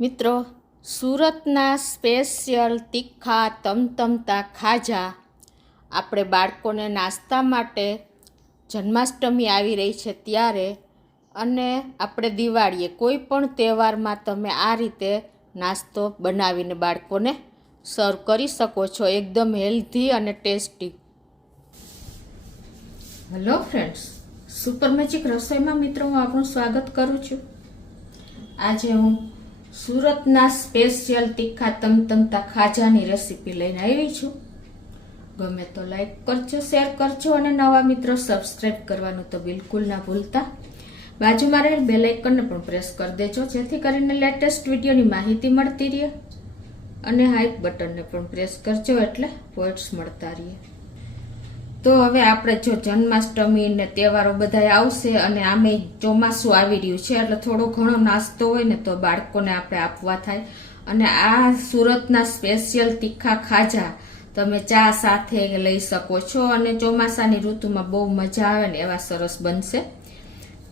મિત્રો, સુરતના સ્પેશિયલ તીખા તમતમતા ખાજા આપણે બાળકોને નાસ્તા માટે જન્માષ્ટમી આવી રહી છે ત્યારે અને આપણે દિવાળીએ કોઈ પણ તહેવારમાં તમે આ રીતે નાસ્તો બનાવીને બાળકોને સર્વ કરી શકો છો. એકદમ હેલ્ધી અને tasty. Hello friends, super magic રસોઈમાં મિત્રો હું આપનું સ્વાગત કરું છું. આજે હું સુરતના સ્પેશિયલ તીખા તમતમતા ખાજાની રેસીપી લઈને આવી છું. ગમે તો લાઈક કરજો, શેર કરજો અને નવા મિત્રો સબસ્ક્રાઈબ કરવાનું તો બિલકુલ ના ભૂલતા. બાજુમાં રહેલ બેલ આઇકનને પણ પ્રેસ કરી દેજો જેથી કરીને લેટેસ્ટ વિડીયોની માહિતી મળતી રહે અને હાઈપ બટનને પણ પ્રેસ કરજો એટલે પોઈન્ટ્સ મળતા રહે. તો હવે આપણે જો જન્માષ્ટમી ને તહેવારો બધા આવશે અને આમે ચોમાસું આવી રહ્યું છે એટલે થોડો ઘણો નાસ્તો હોય ને તો બાળકોને આપણે આપવા થાય. અને આ સુરતના સ્પેશિયલ તીખા ખાજા તમે ચા સાથે લઈ શકો છો અને ચોમાસાની ઋતુમાં બહુ મજા આવે ને એવા સરસ બનશે.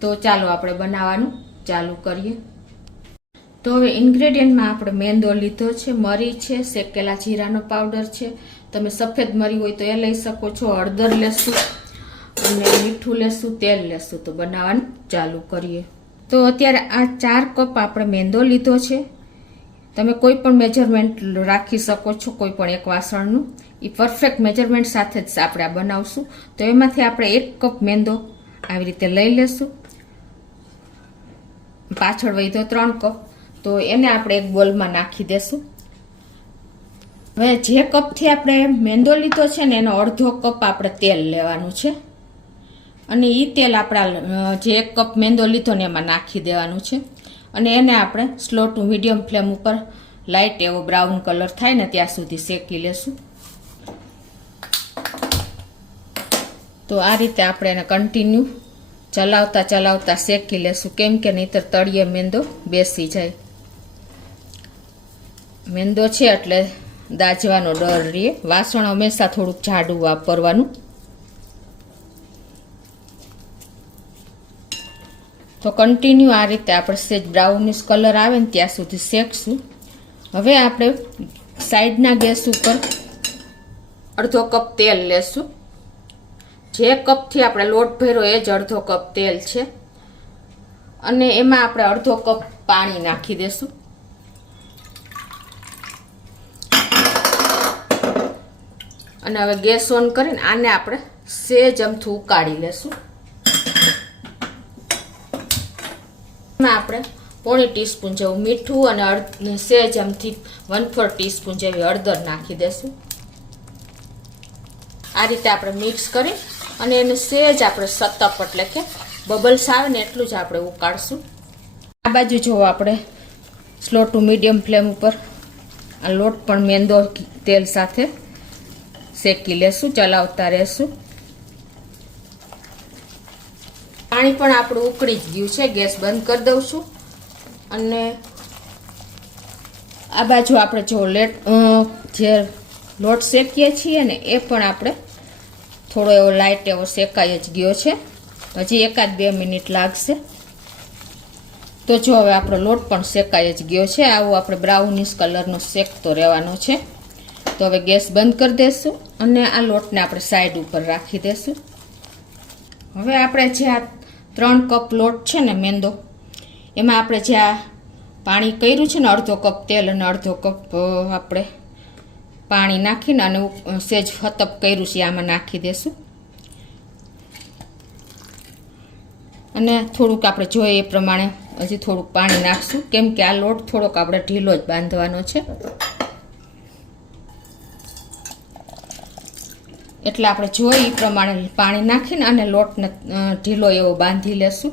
તો ચાલો આપણે બનાવવાનું ચાલુ કરીએ. તો હવે ઇન્ગ્રેડિયન્ટમાં આપણે મેંદો લીધો છે, મરી છે, શેકેલા જીરાનો પાવડર છે, તમે સફેદ મરી હોય તો એ લઈ શકો છો, હળદર લેશું અને મીઠું લેશું, તેલ લેશું. તો બનાવવાનું ચાલુ કરીએ. તો અત્યારે આ 4 કપ આપણે મેંદો લીધો છે. તમે કોઈ પણ મેજરમેન્ટ રાખી શકો છો, કોઈ પણ એક વાસણનું. એ પરફેક્ટ મેજરમેન્ટ સાથે જ આપણે આ બનાવશું. તો એમાંથી આપણે 1 કપ મેંદો આવી રીતે લઈ લેશું. પાછળ વધ્યો 3 કપ, તો એને આપણે એક બોલમાં નાખી દેશું. હવે જે કપથી આપણે મેંદો લીધો છે ને એનો અડધો કપ આપણે તેલ લેવાનું છે અને એ તેલ આપણા જે 1 કપ મેંદો લીધો ને એમાં નાખી દેવાનું છે અને એને આપણે સ્લો ટુ મીડિયમ ફ્લેમ ઉપર લાઇટ એવો બ્રાઉન કલર થાય ને ત્યાં સુધી શેકી લેશું. તો આ રીતે આપણે એને કન્ટિન્યુ ચલાવતા શેકી લેશું, કેમ કે નહીંતર તળિયે મેંદો બેસી જાય. મેંદો છે એટલે દાજવાનો ડર રહે. વાસણ હંમેશા થોડુંક જાડું વાપરવાનું. તો કન્ટિન્યુ આ રીતે આપણે સેજ બ્રાઉનિશ કલર આવે ને ત્યાં સુધી શેકશું. હવે આપણે સાઈડના ગેસ ઉપર અડધો કપ તેલ લેશું. જે કપથી આપણે લોટ ભર્યો એ જ અડધો કપ તેલ છે અને એમાં આપણે અડધો કપ પાણી નાખી દેશું. અને હવે ગેસ ઓન કરીને આને આપણે સેજ અમથું ઉકાળી લેશું. એમાં આપણે 1/4 ટીસ્પૂન જેવું મીઠું અને સેજ અમથી 1/4 ટીસ્પૂન જેવી હળદર નાખી દેશું. આ રીતે આપણે મિક્સ કરી અને એને સેજ આપણે સતપ એટલે કે બબલ્સ આવે ને એટલું જ આપણે ઉકાળશું. આ બાજુ જો આપણે સ્લો ટુ મીડિયમ ફ્લેમ ઉપર આ લોટ પણ મેંદો તેલ સાથે શેકી લેશું, ચલાવતા રહેશું. પાણી પણ આપણું ઉકળી જ ગયું છે. ગેસ બંધ કરી દઉં છું. અને આ બાજુ આપણે જો જે લોટ શેકીએ છીએ ને એ પણ આપણે થોડો એવો લાઇટ એવો શેકાઈ જ ગયો છે. હજી 1-2 મિનિટ લાગશે. તો જો હવે આપણો લોટ પણ શેકાઈ જ ગયો છે. આવો આપણે બ્રાઉનિશ કલરનો શેકતો રહેવાનો છે. તો હવે ગેસ બંધ કરી દઈશું અને આ લોટને આપણે સાઈડ ઉપર રાખી દઈશું. હવે આપણે જે આ 3 કપ લોટ છે ને મેંદો, એમાં આપણે જે આ પાણી કર્યું છે ને અડધો કપ તેલ અને અડધો કપ આપણે પાણી નાખીને અને સેજ ફતપ કર્યું છે આમાં નાખી દઈશું. અને થોડુંક આપણે જોઈએ એ પ્રમાણે હજી થોડુંક પાણી નાખશું, કેમ કે આ લોટ થોડોક આપણે ઢીલો જ બાંધવાનો છે. એટલે આપણે જોઈએ એ પ્રમાણે પાણી નાખીને અને લોટને ઢીલો એવો બાંધી લેશું.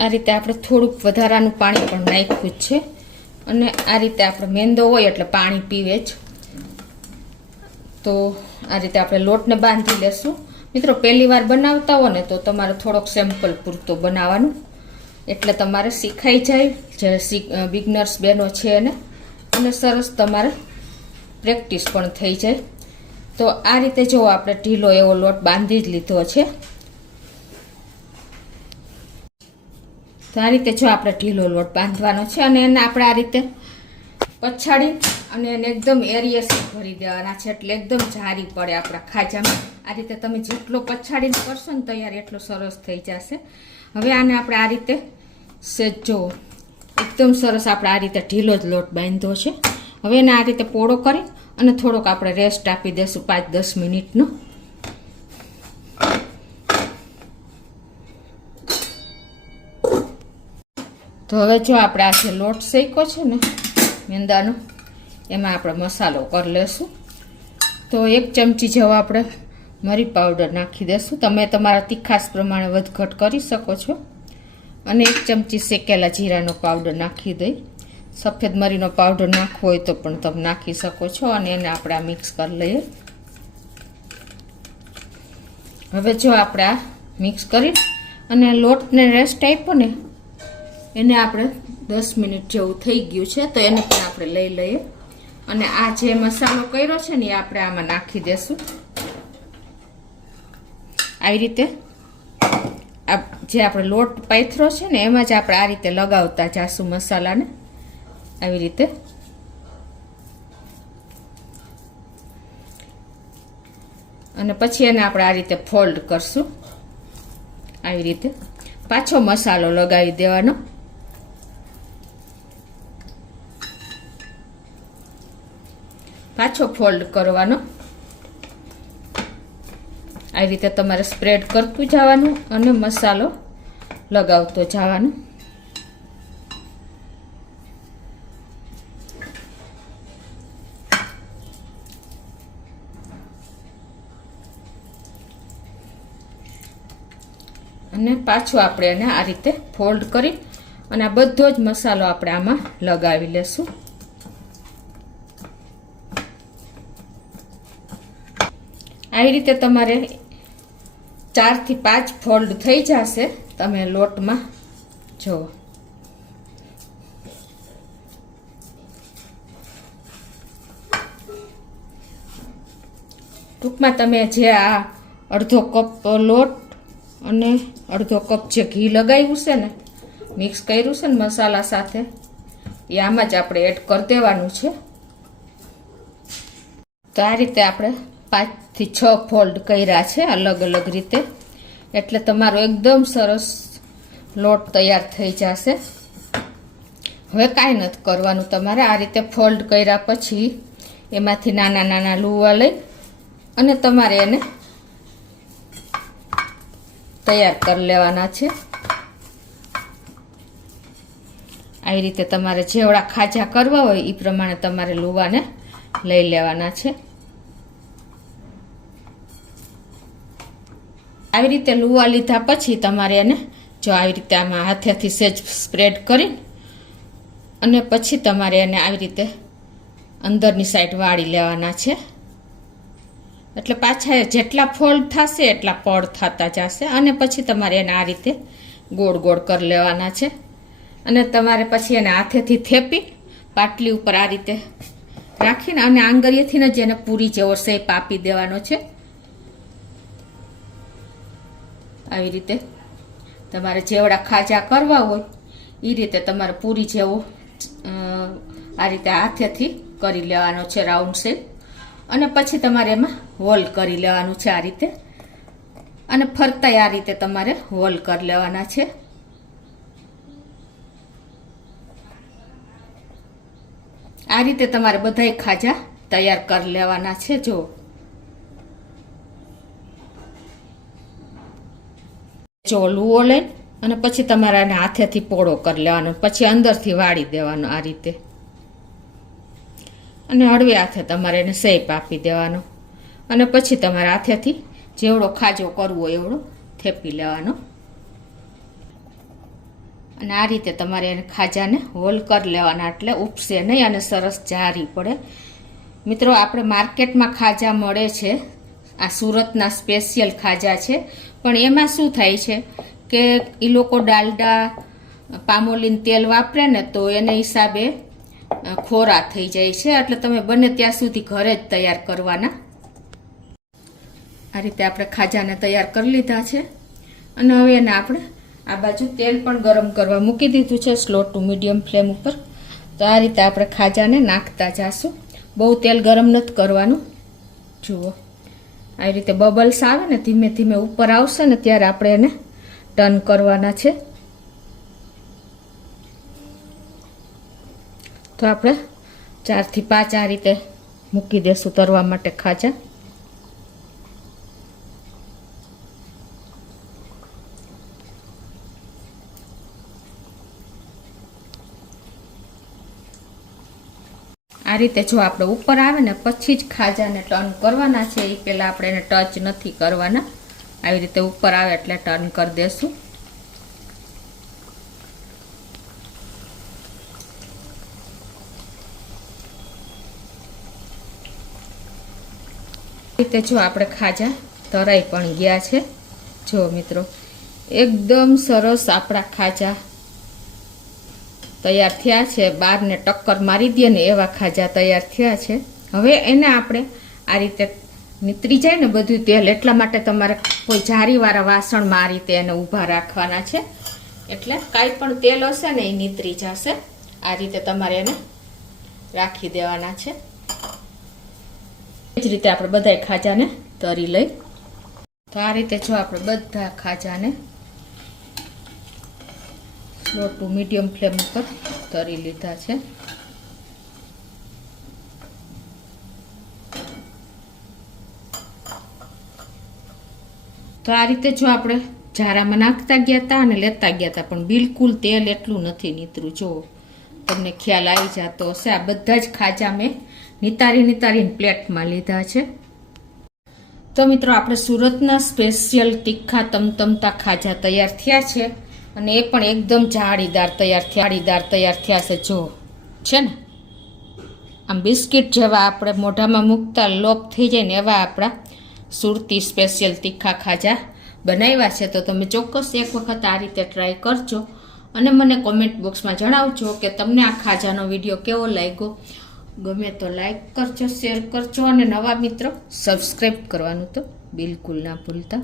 આ રીતે આપણે થોડુંક વધારાનું પાણી પણ નાખ્યું જ છે અને આ રીતે આપણે મેંદો હોય એટલે પાણી પીવે જ. તો આ રીતે આપણે લોટને બાંધી લેશું. મિત્રો, પહેલી વાર બનાવતા હો ને તો તમારે થોડોક સેમ્પલ પૂરતો બનાવવાનું, એટલે તમારે શીખાઈ જાય. જે બિગનર્સ બહેનો છે એને અને સરસ તમારે પ્રેક્ટિસ પણ થઈ જાય. તો આ રીતે જો આપણે ઢીલો એવો લોટ બાંધી જ લીધો છે તો આ રીતે જો આપણે ઢીલો લોટ બાંધવાનો છે અને એને આપણે આ રીતે પછાડી અને એને એકદમ એરિયસ ભરી દેવાના છે, એટલે એકદમ જારી પડે આપણા ખાજામાં. આ રીતે તમે જેટલો પછાડીને કરશો ને તૈયાર એટલો સરસ થઈ જશે. હવે આને આપણે આ રીતે સેજો એકદમ સરસ આપણે આ રીતે ઢીલો જ લોટ બાંધ્યો છે. હવે એને આ રીતે પોળો કરી અને થોડોક આપણે રેસ્ટ આપી દઈશું 5-10 મિનિટનો. તો હવે જો આપણે આ જે લોટ શેક્યો છે ને મેંદાનો, એમાં આપણે મસાલો કરી લેશું. તો 1 ચમચી જેવો આપણે મરી પાવડર નાખી દેશું. તમે તમારા તીખાસ પ્રમાણે વધઘટ કરી શકો છો. અને 1 ચમચી શેકેલા જીરાનો પાવડર નાખી દઈ. સફેદ મરીનો પાવડર નાખવો હોય તો પણ તમે નાખી શકો છો. અને એને આપણે આ મિક્સ કરી લઈએ. હવે જો આપણે આ મિક્સ કરી અને લોટને રેસ્ટ આપ્યો ને, એને આપણે 10 મિનિટ જેવું થઈ ગયું છે, તો એને પણ આપણે લઈ લઈએ. અને આ જે મસાલો કર્યો છે ને એ આપણે આમાં નાખી દેશું. આવી રીતે આ જે આપણે લોટ પાથરો છે ને એમાં જ આપણે આ રીતે લગાવતા જાશું મસાલાને, આવી રીતે. અને પછી એને આપણે આ રીતે ફોલ્ડ કરશું. આવી રીતે પાછો મસાલો લગાવી દેવાનો. પાછો ફોલ્ડ કરવાનો. આવી રીતે તમારે સ્પ્રેડ કરતું જવાનું અને મસાલો લગાવતો જવાનું. અને પાછું આપણે એને આ રીતે ફોલ્ડ કરી અને આ બધો જ મસાલો આપણે આમાં લગાવી લેશું. આવી રીતે તમારે 4 થી 5 ફોલ્ડ થઈ જશે તમે લોટમાં. જુઓ ટૂંકમાં તમે જે આ અડધો કપ લોટ અને અડધો કપ જે ઘી લગાવ્યું છે ને, મિક્સ કર્યું છે ને મસાલા સાથે, એ આમાં જ આપણે એડ કરી દેવાનું છે. તો આ રીતે આપણે 5 થી 6 ફોલ્ડ કર્યા છે અલગ અલગ રીતે, એટલે તમારો એકદમ સરસ લોટ તૈયાર થઈ જશે. હવે કાંઈ નથી કરવાનું તમારે. આ રીતે ફોલ્ડ કર્યા પછી એમાંથી નાના નાના લુવા લઈ અને તમારે એને તૈયાર કરી લેવાના છે. આવી રીતે તમારે જેવડા ખાજા કરવા હોય એ પ્રમાણે તમારે લુવાને લઈ લેવાના છે. આવી રીતે લુવા લીધા પછી તમારે એને જો આવી રીતે આમાં હાથેથી સેજ સ્પ્રેડ કરી અને પછી તમારે એને આવી રીતે અંદરની સાઈડ વાળી લેવાના છે. એટલે પાછા જેટલા ફોલ્ડ થશે એટલા પડ થતા જશે. અને પછી તમારે એને આ રીતે ગોળ ગોળ કરી લેવાના છે. અને તમારે પછી એને હાથેથી થેપી પાટલી ઉપર આ રીતે રાખીને અને આંગળીએથી જ એને પૂરી જેવો શેપ આપી દેવાનો છે. આવી રીતે તમારે જેવડા ખાજા કરવા હોય એ રીતે તમારે પૂરી જેવો આ રીતે હાથેથી કરી લેવાનો છે રાઉન્ડ શેપ. અને પછી તમારે એમાં હોલ કરી લેવાનું છે આ રીતે. અને ફરતાય આ રીતે તમારે હોલ કરી લેવાના છે. આ રીતે તમારે બધાય ખાજા તૈયાર કરી લેવાના છે. જો લુઓ લઈ અને પછી તમારે આને હાથેથી પોળો કરી લેવાનો, પછી અંદરથી વાળી દેવાનો આ રીતે. અને હળવે હાથે તમારે એને શેપ આપી દેવાનો. અને પછી તમારે હાથેથી જેવડો ખાજો કરવો એવડો થેપી લેવાનો. અને આ રીતે તમારે એને ખાજાને હોલ કરી લેવાના, એટલે ઉપસે નહીં અને સરસ જારી પડે. મિત્રો, આપણે માર્કેટમાં ખાજા મળે છે, આ સુરતના સ્પેશિયલ ખાજા છે, પણ એમાં શું થાય છે કે એ લોકો ડાલડા પામોલીન તેલ વાપરે ને તો એને હિસાબે ખોરા થઈ જાય છે. એટલે તમે બને ત્યાં સુધી ઘરે જ તૈયાર કરવાના. આ રીતે આપણે ખાજાને તૈયાર કરી લીધા છે. અને હવે એને આપણે આ બાજુ તેલ પણ ગરમ કરવા મૂકી દીધું છે સ્લો ટુ મીડિયમ ફ્લેમ ઉપર. તો આ રીતે આપણે ખાજાને નાખતા જાશું. બહુ તેલ ગરમ નથી કરવાનું. જુઓ આવી રીતે બબલ્સ આવે ને ધીમે ધીમે ઉપર આવશે ને ત્યારે આપણે એને ટર્ન કરવાના છે. તો આપણે 4 થી 5 આ રીતે મૂકી દેશું તરવા માટે ખાજા. આ રીતે જો આપણે ઉપર આવે ને પછી જ ખાજાને ટર્ન કરવાના છે. એ પહેલાં આપણે એને ટચ નથી કરવાના. આવી રીતે ઉપર આવે એટલે ટર્ન કરી દેશું. રીતે જો આપણે ખાજા તરાઈ પણ ગયા છે. જો મિત્રો એકદમ સરસ આપણા ખાજા તૈયાર થયા છે. બહારને ટક્કર મારી દે ને એવા ખાજા તૈયાર થયા છે. હવે એને આપણે આ રીતે નીતરી જાય ને બધું તેલ, એટલા માટે તમારે કોઈ જારીવાળા વાસણમાં આ રીતે એને ઊભા રાખવાના છે. એટલે કાંઈ પણ તેલ હશે ને એ નીતરી જશે. આ રીતે તમારે એને રાખી દેવાના છે. એ જ રીતે આપણે બધા ખાજાને તરી લઈ. તો આ રીતે જો આપણે બધા ખાજાને સ્લો ટુ મીડિયમ ફ્લેમ ઉપર તરી લીધા છે. તો આ રીતે જો આપણે જારામાં નાખતા ગયા હતા અને લેતા ગયા હતા પણ બિલકુલ તેલ એટલું નથી નીતરું. જો તમને ખ્યાલ આવી જતો હશે. આ બધા જ ખાજા મેં નિતારીને પ્લેટમાં લીધા છે. તો મિત્રો આપણે સુરતના સ્પેશિયલ તીખા તમતમતા ખાજા તૈયાર થયા છે. અને એ પણ એકદમ જાળીદાર તૈયાર થયા છે. જો છે ને આમ બિસ્કિટ જેવા આપણે મોઢામાં મૂકતા લોપ થઈ જાય ને એવા આપણા સુરતી સ્પેશિયલ તીખા ખાજા બનાવ્યા છે. તો તમે ચોક્કસ એક વખત આ રીતે ટ્રાય કરજો અને મને કોમેન્ટ બોક્સમાં જણાવજો કે તમને આ ખાજાનો વિડીયો કેવો લાગ્યો. ગમે તો લાઈક કરજો, શેર કરજો અને નવા મિત્રો સબસ્ક્રાઈબ કરવાનું તો બિલકુલ ના ભૂલતા.